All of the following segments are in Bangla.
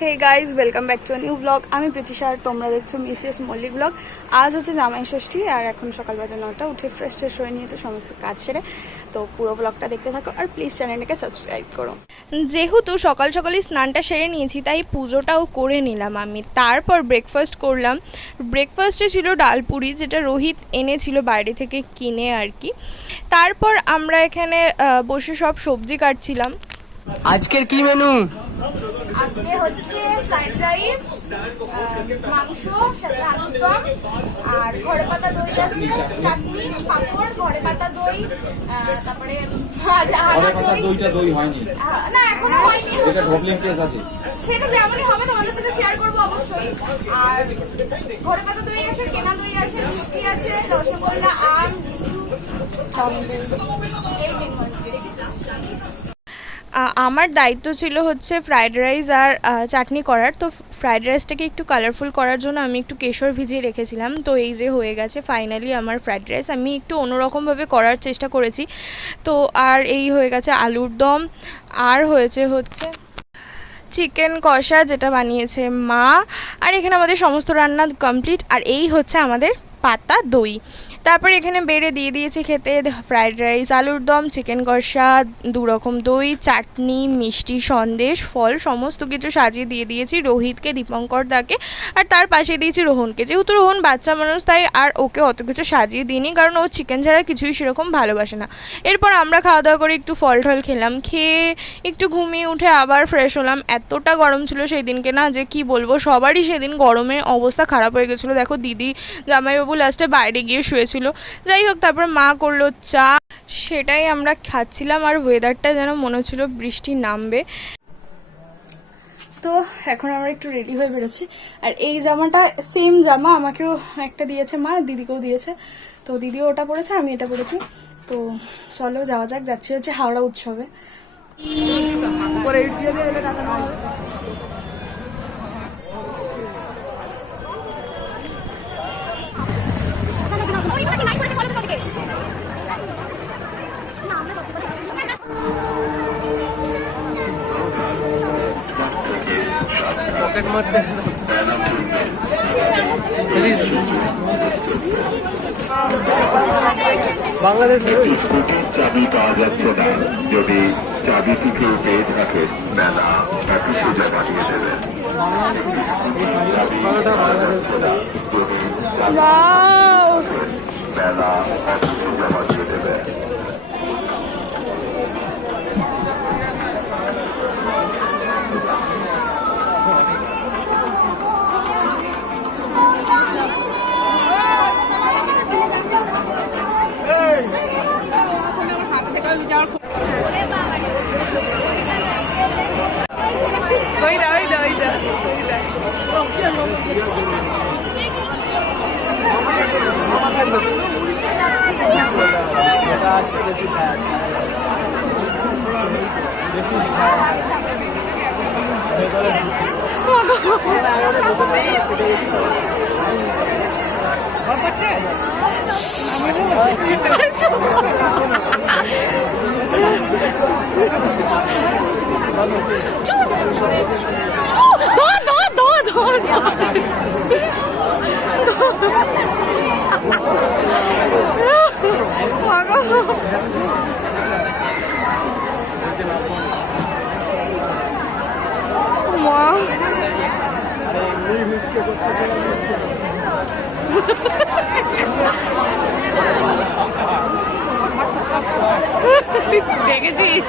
Hey guys welcome back to new blog আমি প্রীতিশা আর তোমরা দেখছ মিসেস মল্লিক ব্লগ আজ হচ্ছে জামাই ষষ্ঠী আর এখন সকাল বাজে নটা উঠে ফ্রেশ ফ্রেশ হয়ে নিয়েছে সমস্ত কাজ সেরে। তো পুরো ব্লগটা দেখতে থাকো আর প্লিজ চ্যানেলটাকে সাবস্ক্রাইব করো। যেহেতু সকাল সকালই স্নানটা সেরে নিয়েছি তাই পুজোটাও করে নিলাম আমি। তারপর ব্রেকফাস্ট করলাম। ব্রেকফাস্টে ছিল ডালপুরি যেটা রোহিত এনেছিল বাইরে থেকে কিনে আর কি। তারপর আমরা এখানে বসে সব সবজি কাটছিলাম। আজকের কি মেনু আজকে হচ্ছে ফ্রাইড রাইস মাংস সাথে আলুর দম আর ঘরে পাতা দই আছে চাটনি পাঁপড় ঘরে পাতা দই তারপরে ঘরে দই। দইটা দই হয়নি। না এখনও হয়নি। এটা ঢবলিং কেস আছে। সেটা যেমনই হবে তোমাদের সাথে শেয়ার করব অবশ্যই। আর ঘরে পাতা দই আছে কেনা দই আছে মিষ্টি আছে রসগোল্লা আম লিচু এই মেনু আছে আমার দায়িত্ব ছিল হচ্ছে ফ্রাইড রাইস আর চাটনি করার। তো ফ্রাইড রাইসটাকে একটু কালারফুল করার জন্য আমি একটু কেশর ভিজিয়ে রেখেছিলাম। তো এই যে হয়ে গেছে ফাইনালি আমার ফ্রাইড রাইস আমি একটু অন্যরকমভাবে করার চেষ্টা করেছি। তো আর এই হয়ে গেছে আলুর দম। আর হয়েছে হচ্ছে চিকেন কষা, যেটা বানিয়েছে মা। আর এখানে আমাদের সমস্ত রান্না কমপ্লিট আর এই হচ্ছে আমাদের পাতা, দই। তারপর এখানে বেড়ে দিয়ে দিয়েছি খেতে ফ্রাইড রাইস আলুর দম চিকেন কষা, দু রকম দই, চাটনি, মিষ্টি, সন্দেশ, ফল, সমস্ত কিছু সাজিয়ে দিয়ে দিয়েছি রোহিতকে দীপঙ্কর দাকে আর তার পাশে দিয়েছি রোহনকে। যেহেতু রোহন বাচ্চা মানুষ, তাই আর ওকে অত কিছু সাজিয়ে দিইনি কারণ ও চিকেন ছাড়া কিছুই সেরকম ভালোবাসে না। এরপর আমরা খাওয়া দাওয়া করে একটু ফল টল খেলাম, খেয়ে একটু ঘুমিয়ে উঠে আবার ফ্রেশ হলাম। এতটা গরম ছিল সেই দিনকে না যে কি বলব, সবারই সেদিন গরমে অবস্থা খারাপ হয়ে গেছিল। দেখো দিদি জামাইবাবু লাস্টে বাইরে গিয়ে শুয়েছিল। যাই হোক, তারপর মা করল চা। সেটাই আমরা খাচ্ছিলাম আর ওয়েদারটা যেন মনে হচ্ছিল বৃষ্টি নামবে। তো এখন আমরা একটু রেডি হয়ে বেরোচ্ছি। আর এই জামাটা সেম জামা আমাকেও একটা দিয়েছে মা, দিদিকেও দিয়েছে। তো দিদিও ওটা পরেছে, আমি এটা পরেছি। তো চলো যাওয়া যাক, যাচ্ছি হচ্ছে হাওড়া উৎসবে। পকেট মারতে বাংলাদেশ স্কুটির চাবি পাওয়া যাচ্ছে না যদি চাবিটি কেউ পেয়ে থাকেন মেলা একই সোজা বানিয়ে দেবেন মেলা একই সোজা বানিয়ে দেবেন ওই দা ওই মা। দেখেছিস?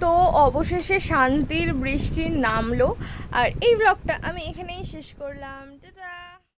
তো অবশেষে শান্তির বৃষ্টি নামলো। আর এই ব্লগটা আমি এখানেই শেষ করলাম। টাটা!